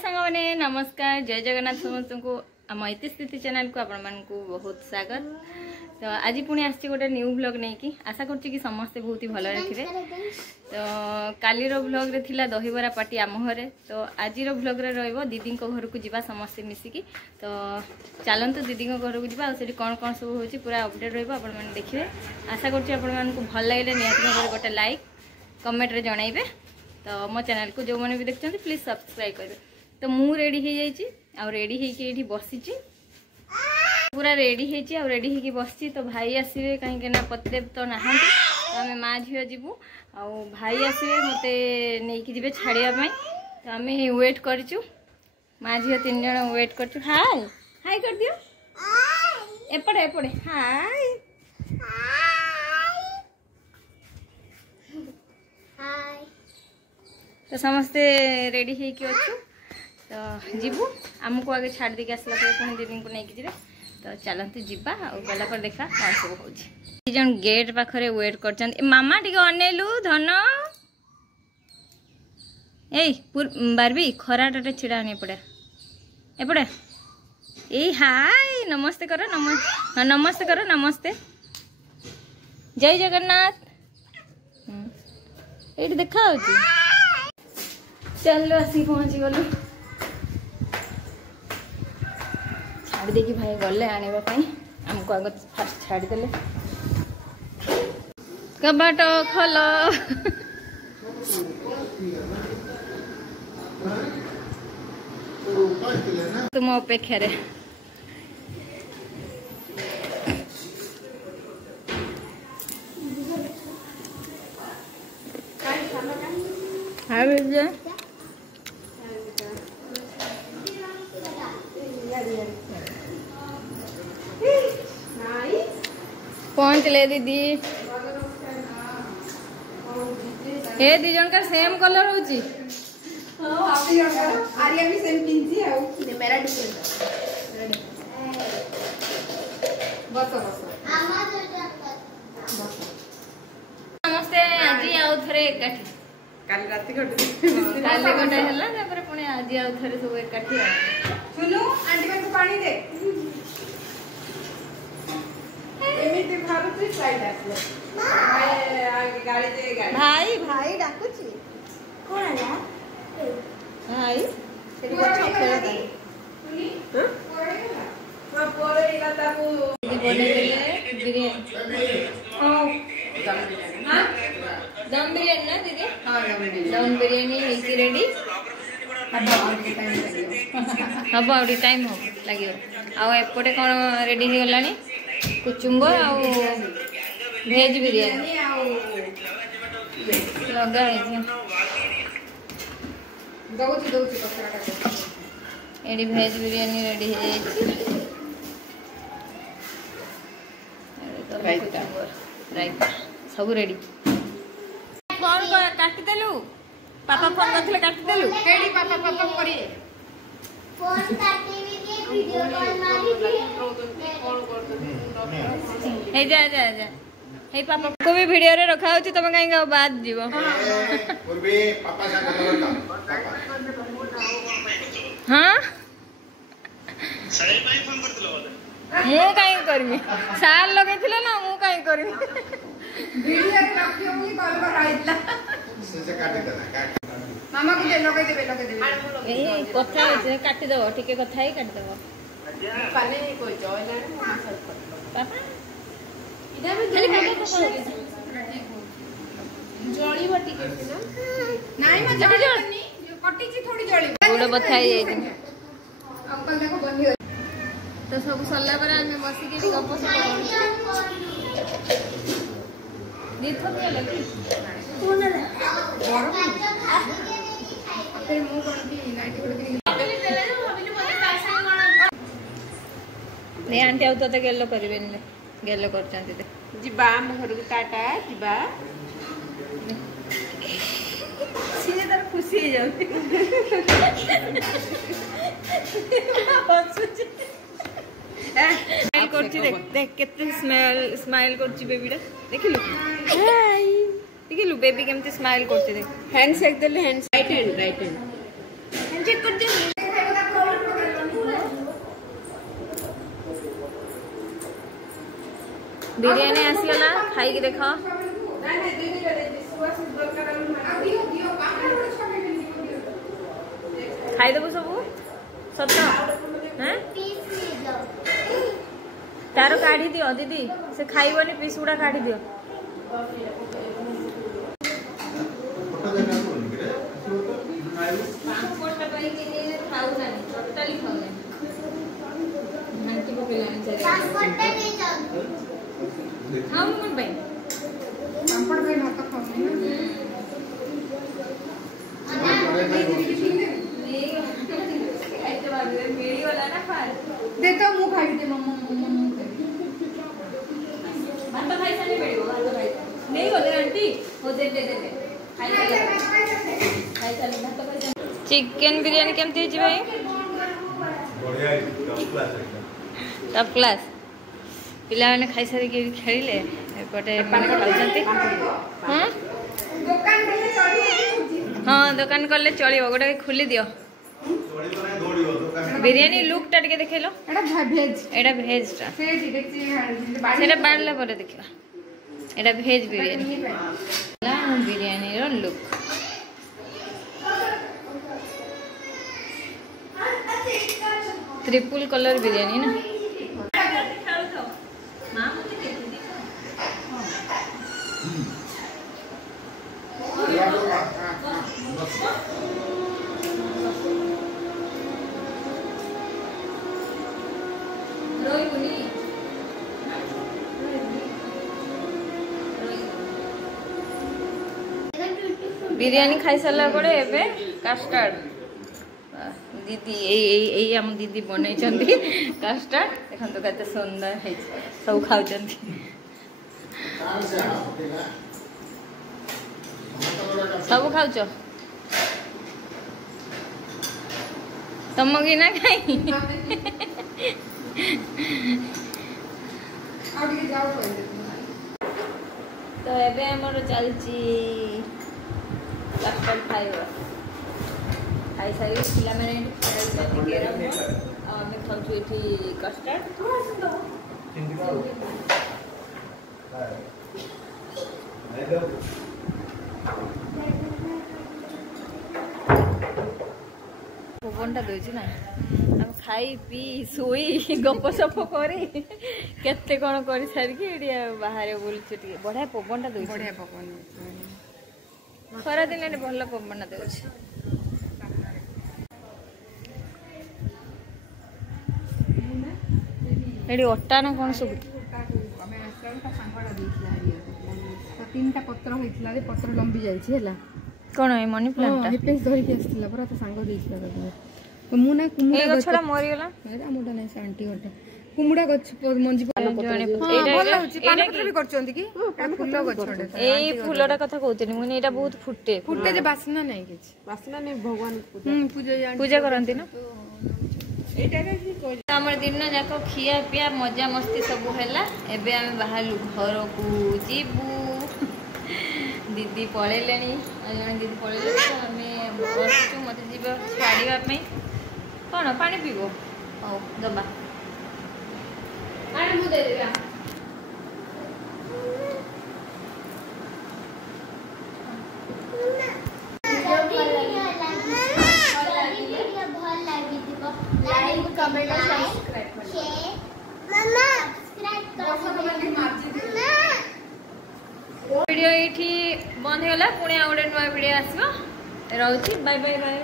सांगने नमस्कार जय जगन्नाथ समस्त को आम इतिस्थिति चैनल को आपण मान को बहुत स्वागत। तो आज पुणी आसी गोटे न्यू व्लॉग नहीं कि आशा करछि कि समस्ते बहुत ही भल थे। तो कालीर व्लॉग रे थिला दहीबरा पार्टी आम घरे, तो आजिर व्लॉग रे रहइबो दीदी को घर को जीवा समस्ते मिसिकी। तो चलतु दीदी को घर को जीवा से कौन कौन सब होची पूरा अपडेट रहइबो आपण माने देखिबे। आशा करछि आपण मान को भल लागले निहाती भाबरे गोटे लाइक कमेंट रे जणाइबे। तो मो चैनल को जो मैंने भी देखते प्लीज सब्सक्राइब करें। तो मु रेडी हो जाइए आ रेडी होगी बसी पूरा रेडी हो रेडी होगी बसी। तो भाई आसवे कहीं पतिदेव तो नहां तो आम माँ झील जीवु आ भाई आसवे मत नहीं जी छाड़ापी। तो आम वेट करूँ माँ झील 3 जन वेट करूँ। हाय हाय कर दियो एपटे एपटे हाय हाय। तो समस्ते रेडी होइकी अच्छु। तो जीवु आमको आगे छाड़ देके आसला पुणी दीदी को लेकिन जीवे। तो चलतु जीवा गला पर देखा कौन सब हो जन गेट पाखरे वेट कर मामा टिके अनेलु धन ए बारबी खराटे छिड़ा पड़े एपटे ए हाय नमस्ते करो नमस्ते करो नमस्ते जय जगन्नाथ ये देखा चलो आसी पहुँची गलु छाड़ देकी भाई गले आने आमको आग फास्ट छाड़देले कबाट खोल तुम अपेक्षा रे पहुंच ले दीदी ए दी जन का सेम कलर होची आर्या भी सेम किंची है मेरा डिफरेंट बस नमस्ते आज आउ थरे एकाठी काल रात काले गोटे हला तापर पुणी आज आउ थरे सब एकाठी। सुनु आंटी को पानी दे एमिति भारत साइड आसले भाई आगे गाड़ी दे गाड़ी भाई भाई डाकुची कोन आला भाई सेठी बच्चा खेला दे सुनी हां पोरेला वा पोरेला ताकू बने देले बिरयानी हां दम बिरयानी ना दीदी हां दम बिरयानी हिकी रेडी हम आउडी टाइम हो लागियो आ एपटे कोन रेडी हो गलानी कुचुम्बर आ भेज बिरयानी लगा एडी भेज बिरयानी रेडी है राइट सब रेडी कौन काटी देलु पापा फोन करथिले काटी देलु केडी पापा पापा करी फोन काटीबी के वीडियो कॉल मारीबी कौन करते हे जा जा जा हे पापा को भी वीडियो रे रखा होची तमे काई का बाद जीवो पूर्वी पापा सा करता हां सारे भाई फोन करतलो मु काई करमी साल लगेथिले ना मु काई करमी वीडियो रखियो की कॉल पर आइला से काटे देना मामा को लगे देबे ए कथा होचे काटी दबो ठीके कथा ही काटी दबो काने कोई जॉइन है मामा सब पापा इधर भी खाली पापा को कह जळी बटी के ना नाही ना जळी नहीं जो कटी ची थोड़ी जळी गोड़ बथाई जाई अंकल देखो बंदी हो तो सब सरला पर आमे बसी के गप सब देखो दिया लगी कोन रे फिर मु कोन की नाइटी को नहीं आंटी आउ तो गेलो करिबेन गेलो करचंती ते जिबा हम घर को टाटा जिबा सीधे तर खुशी हो जाउती स्माइल करची देख देख केते स्माइल करची बेबीडा देखिलु हाय देखिलु बेबी केमते स्माइल करची देख हैंड शेक देले हैंड राइट हैंड चेक कर दे बिरयानी आसीगला खाई के देखो खाई देबो सब सत हैं तार काढ़ी दियो दीदी से खाइबनी पीस गुड़ा काढ़ी दियो देता हूँ मुँह खाई दे मम्मा भात खाई सारे बेड़ो भात खाई नहीं होले आंटी हो दे खाई सारे भात खाई चिकन बिरयानी केमती होची भाई बढ़िया टॉप क्लास पिला माने खाई सारे के खेलिले एपटे माने खाउचंती हां दुकान में चढ़ी हां दुकान करले चलिबो गोटे खुली दियो बिरयानी लुक टा के देखेलो एटा भेज भेज टा से देखछि सेटा बाड़ला पर देखिबा एटा भेज बिरयानी ला बिरयानी रो लुक ट्रिपल कलर बिरयानी ना बिरयानी खाई सारा पड़े एबे कास्टार्ड दीदी ए आम दीदी बनै चंदी कास्टार्ड देखन तो कते सुंदर है सब खाउ चंदी सब खाउ छ तम की ना खाई तो एबे हमर चलची कास्टार्ड खाइबा खाई सारी पिला मैंने खाई गरम और मैं खाऊँ ये कस्टर्ड पवनटा दौर ना हम खाई पी शोई गप सप कर केते कौन कर सारिकी बाहर बुलुचे बढ़िया पवनटा दौर बढ़िया पवन खरा दिन भल पवन दौर एडी अट्टा ना कौन सब तीन टा पत्र होइतला रे पत्र लंबी जाई छी हला कौन है मनी प्लांट टा पेस धरि के आस्तिला पर तो सांग देइछला तो मुना कुमुडा गछड़ा मरि गेला एरा मोटा नै आंटी गोटे कुमुडा गछ मंजी पालो पान पत्र भी करचंदी की फूल गछडे एई फूलटा कथा कहतनी मुनी एटा बहुत फुटे फुटे जे बासना नै किछ बासना नै भगवान पूजा करंती ना हमर दिन जाक खिया पिया मजा मस्ती सब हैला एबे हम बाहर घर को जीबू दीदी पळेलेनी जने दीदी पळेले तो हमें बसचु मते जीव छाड़ीबा पई कोन पानी पीबो हो दबा पानी मु दे देबा कमेंट सब्सक्राइब मम्मा सब्सक्राइब वीडियो ये बंद होगा पुणी आ गए नुआ वीडियो आसो रोची बाय बाय बाय।